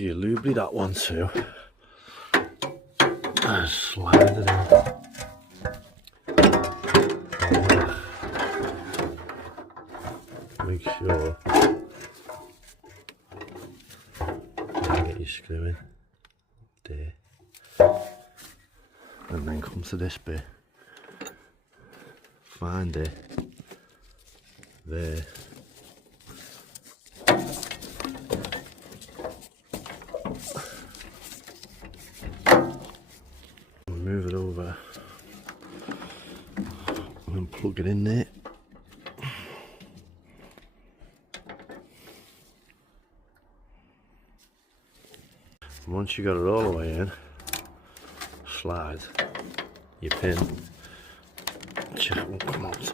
You lubely that one too. And slide it in. Make sure you get your screw in there, and then come to this bit, find it there, move it over and then plug it in there. Once you got it all the way in, slide your pin, check it won't come out.